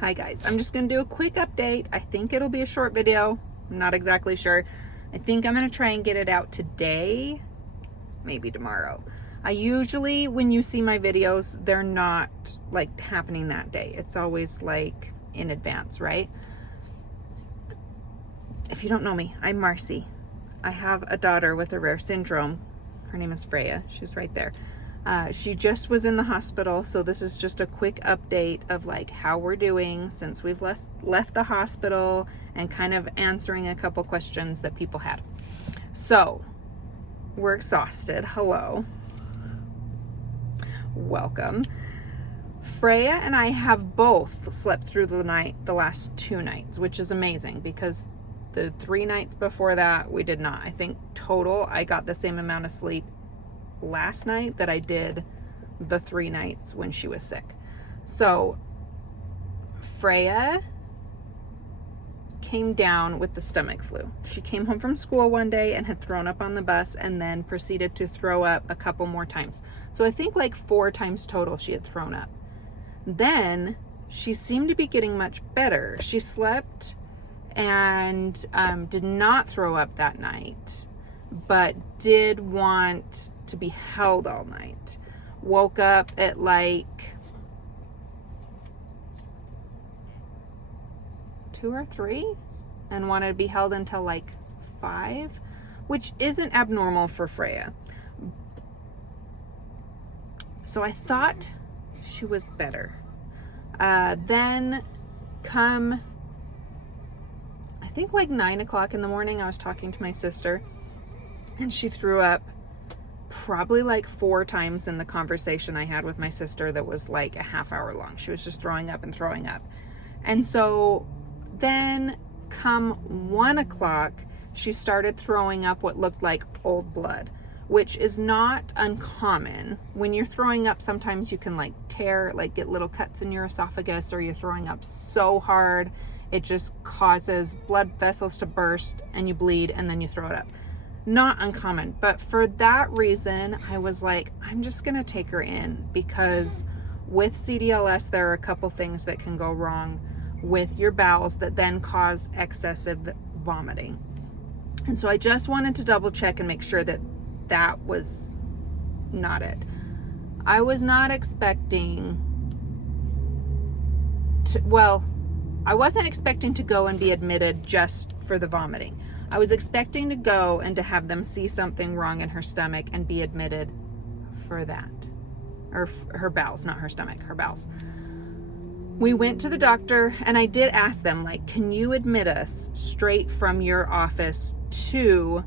Hi guys, I'm just gonna do a quick update. I think it'll be a short video. I'm not exactly sure. I think I'm gonna try and get it out today, maybe tomorrow. I usually, when you see my videos, they're not like happening that day. It's always like in advance, right? If you don't know me, I'm Marcy. I have a daughter with a rare syndrome. Her name is Freya. She's right there. She just was in the hospital, so this is just a quick update of like how we're doing since we've left the hospital and kind of answering a couple questions that people had. So we're exhausted. Hello. Welcome. Freya and I have both slept through the last 2 nights, which is amazing because the 3 nights before that we did not. I think total I got the same amount of sleep last night that I did the 3 nights when she was sick. So Freya came down with the stomach flu. She came home from school one day and had thrown up on the bus and then proceeded to throw up a couple more times. So I think like 4 times total she had thrown up. Then she seemed to be getting much better. She slept and did not throw up that night, but did want to be held all night. Woke up at like 2 or 3 and wanted to be held until like 5, which isn't abnormal for Freya. So I thought she was better. Then come, I think like 9 o'clock in the morning, I was talking to my sister and she threw up probably like 4 times in the conversation I had with my sister that was like a half hour long. She was just throwing up and throwing up. And so then come 1 o'clock, she started throwing up what looked like old blood, which is not uncommon. When you're throwing up, sometimes you can like tear, like get little cuts in your esophagus, or you're throwing up so hard, it just causes blood vessels to burst and you bleed and then you throw it up. Not uncommon, but for that reason, I was like, I'm just gonna take her in, because with CDLS, there are a couple things that can go wrong with your bowels that then cause excessive vomiting. And so I just wanted to double check and make sure that that was not it. I was not expecting to, well, I wasn't expecting to go and be admitted just for the vomiting. I was expecting to go and to have them see something wrong in her stomach and be admitted for that. Or her bowels, not her stomach, her bowels. We went to the doctor and I did ask them, like, can you admit us straight from your office to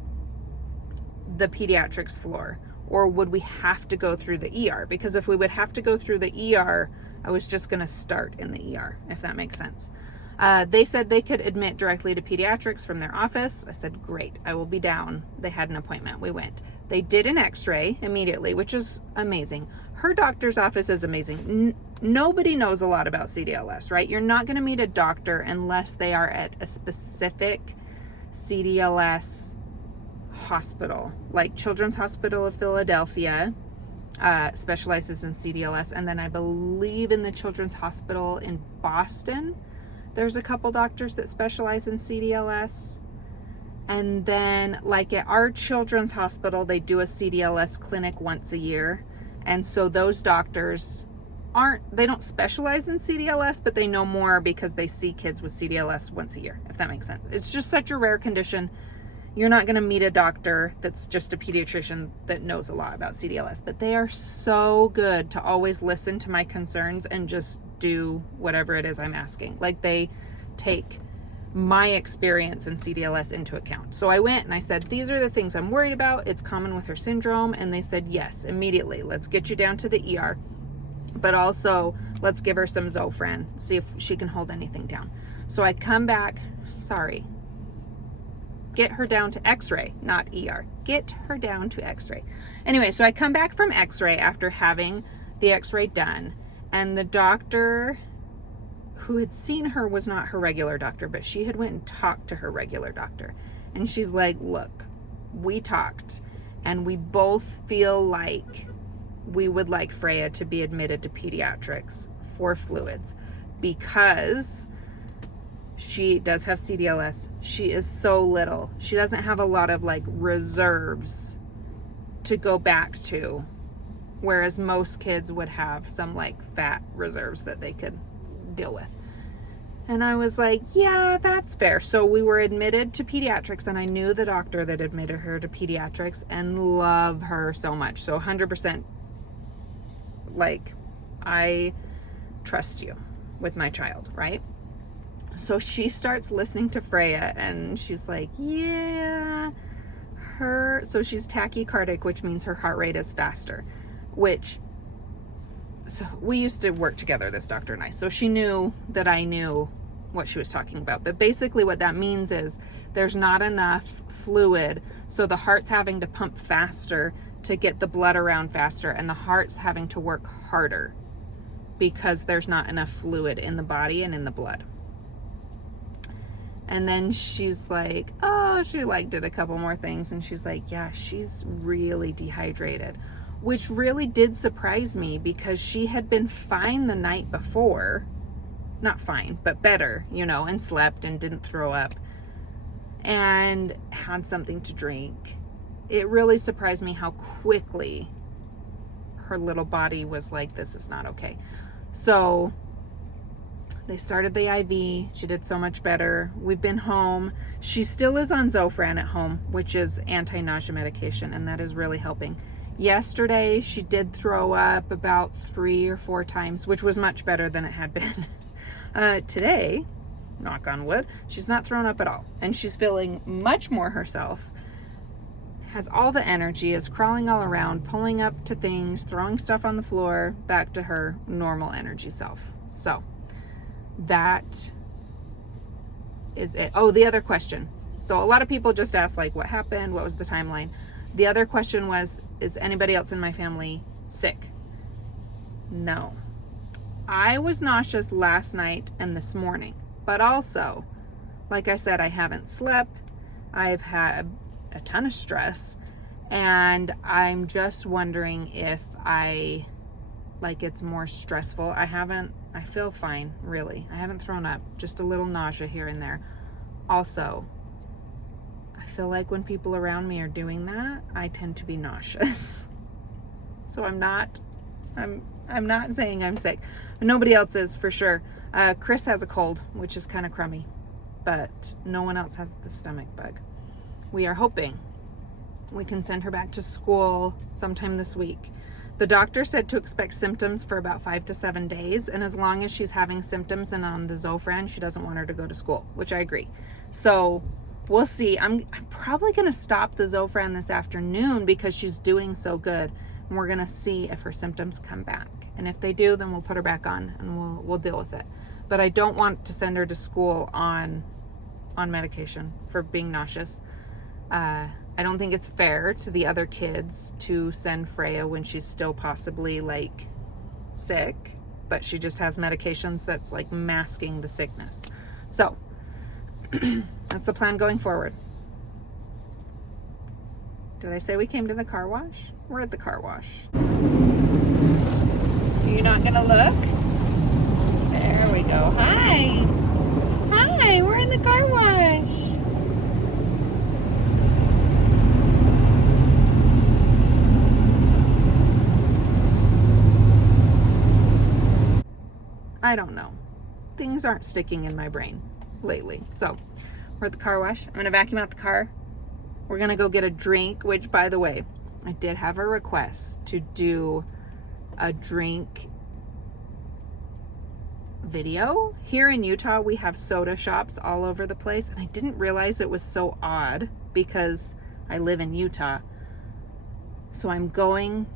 the pediatrics floor? Or would we have to go through the ER? Because if we would have to go through the ER, I was just gonna start in the ER, if that makes sense. They said they could admit directly to pediatrics from their office. I said, great, I will be down. They had an appointment. We went. They did an x-ray immediately, which is amazing. Her doctor's office is amazing. Nobody knows a lot about CDLS, right? You're not going to meet a doctor unless they are at a specific CDLS hospital, like Children's Hospital of Philadelphia specializes in CDLS. And then I believe in the Children's Hospital in Boston, there's a couple doctors that specialize in CDLS. And then like at our children's hospital, they do a CDLS clinic once a year. And so those doctors they don't specialize in CDLS, but they know more because they see kids with CDLS once a year, if that makes sense. It's just such a rare condition. You're not gonna meet a doctor that's just a pediatrician that knows a lot about CDLS, but they are so good to always listen to my concerns and just do whatever it is I'm asking. Like they take my experience in CDLS into account. So I went and I said, these are the things I'm worried about. It's common with her syndrome. And they said, yes, immediately. Let's get you down to the ER, but also let's give her some Zofran, see if she can hold anything down. So I come back, get her down to x-ray, not ER. Get her down to x-ray. Anyway, so I come back from x-ray after having the x-ray done, and the doctor who had seen her was not her regular doctor, but she had went and talked to her regular doctor. And she's like, look, we talked and we both feel like we would like Freya to be admitted to pediatrics for fluids. because she does have CDLS. She is so little. She doesn't have a lot of like reserves to go back to, whereas most kids would have some like fat reserves that they could deal with. And I was like, yeah, that's fair. So we were admitted to pediatrics, and I knew the doctor that admitted her to pediatrics and love her so much. So 100%, like, I trust you with my child, right? So she starts listening to Freya, and she's like, yeah, so she's tachycardic, which means her heart rate is faster, so we used to work together, this doctor and I, so she knew that I knew what she was talking about. But basically what that means is there's not enough fluid, so the heart's having to pump faster to get the blood around faster, and the heart's having to work harder because there's not enough fluid in the body and in the blood. And then she's like, oh, she like did a couple more things, and she's like, yeah, she's really dehydrated, which really did surprise me because she had been fine the night before. Not fine, but better, you know, and slept and didn't throw up and had something to drink. It really surprised me how quickly her little body was like, this is not okay. So they started the IV. She did so much better. We've been home. She still is on Zofran at home, which is anti-nausea medication, and that is really helping. Yesterday, she did throw up about 3 or 4 times, which was much better than it had been. Today, knock on wood, she's not thrown up at all, and she's feeling much more herself, has all the energy, is crawling all around, pulling up to things, throwing stuff on the floor, back to her normal energy self. So that is it. Oh, the other question. So a lot of people just ask, like, what happened? What was the timeline? The other question was, is anybody else in my family sick? No. I was nauseous last night and this morning, but also, like I said, I haven't slept. I've had a ton of stress, and I'm just wondering if it's more stressful. I feel fine, really. I haven't thrown up, just a little nausea here and there. Also, I feel like when people around me are doing that, I tend to be nauseous. So I'm not saying I'm sick. Nobody else is, for sure. Chris has a cold, which is kind of crummy, but no one else has the stomach bug. We are hoping we can send her back to school sometime this week. The doctor said to expect symptoms for about 5 to 7 days, and as long as she's having symptoms and on the Zofran, she doesn't want her to go to school, which I agree. So we'll see. I'm probably going to stop the Zofran this afternoon because she's doing so good, and we're going to see if her symptoms come back. And if they do, then we'll put her back on, and we'll deal with it. But I don't want to send her to school on medication for being nauseous. I don't think it's fair to the other kids to send Freya when she's still possibly like sick, but she just has medications that's like masking the sickness. So that's the plan going forward. Did I say we came to the car wash? We're at the car wash. Are you not gonna look? There we go. Hi. Hi, we're in the car wash. I don't know. Things aren't sticking in my brain lately. So we're at the car wash. I'm going to vacuum out the car. We're going to go get a drink, which, by the way, I did have a request to do a drink video. Here in Utah, we have soda shops all over the place, and I didn't realize it was so odd because I live in Utah. So I'm going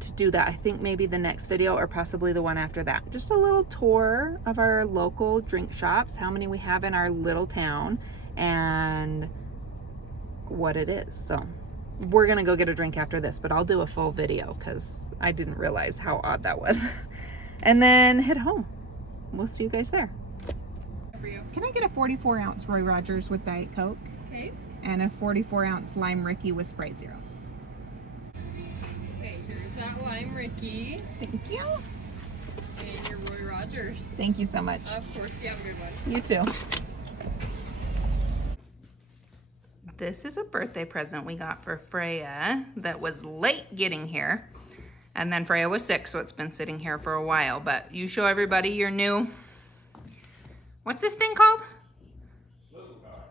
to do that. I think maybe the next video or possibly the one after that. Just a little tour of our local drink shops, how many we have in our little town, and what it is. So we're gonna go get a drink after this, but I'll do a full video because I didn't realize how odd that was. And then head home. We'll see you guys there. Can I get a 44-ounce Roy Rogers with Diet Coke? Okay. And a 44-ounce Lime Ricky with Sprite Zero. Okay, here's that Lime Ricky. Thank you. And you're Roy Rogers. Thank you so much. Of course, you have a good one. You too. This is a birthday present we got for Freya that was late getting here. And then Freya was sick, so it's been sitting here for a while. But you show everybody your new... What's this thing called? Wiggle car.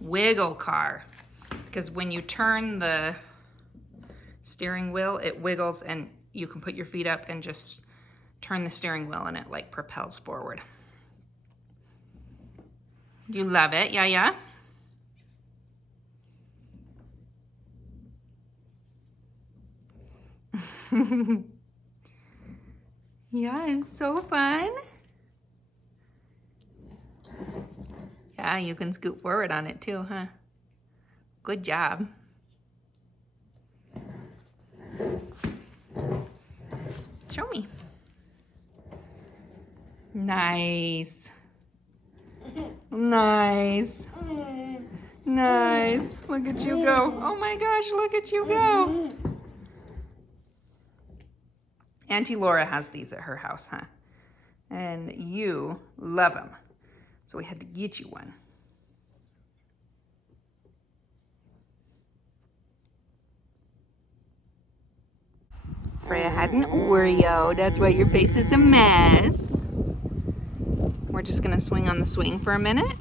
Wiggle car. Because when you turn the steering wheel, it wiggles and you can put your feet up and just turn the steering wheel and it like propels forward. You love it, yeah? Yeah, it's so fun. Yeah, you can scoot forward on it too, huh? Good job. Show me. Nice. Nice. Nice. Look at you go. Oh my gosh, look at you go. Auntie Laura has these at her house, huh? And you love them. So we had to get you one. Freya had an Oreo. That's why your face is a mess. We're just gonna swing on the swing for a minute.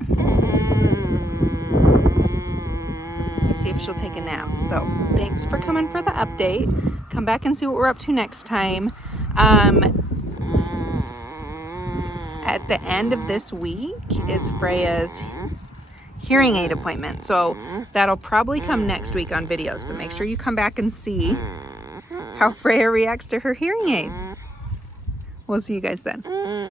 Let's see if she'll take a nap. So thanks for coming for the update. Come back and see what we're up to next time. At the end of this week is Freya's hearing aid appointment. So that'll probably come next week on videos, but make sure you come back and see how Freya reacts to her hearing aids. We'll see you guys then.